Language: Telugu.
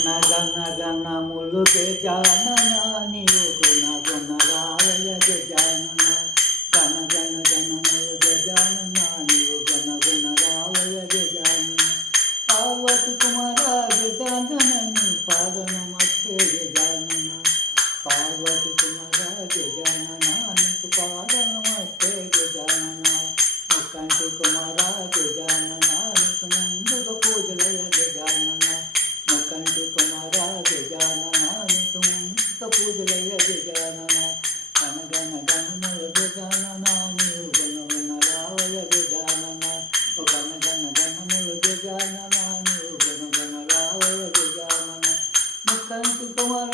గణములు గజానన నీవు గుణ గుణ రావయ గజానన గణములు గజానన నీవు గుణ గుణ రావయ గజానన పార్వతి కుమార గజానన నీ పాద నమస్తే గజానన పార్వతి కుమార గజానన నీకు పాద నమస్తే గజానన ముక్కంటి కుమార గజానన నీకు ముందుగా పూజలయ గజానన ముక్కంటి కుమార గజానన నీకు ముందుగా పూజలయ గజానన గణములు గజానన నీవు గుణ గుణ రావయ గజానన గణములు గజానన నీవు గుణ గుణ రావయ గజానన ముక్కంటి కుమార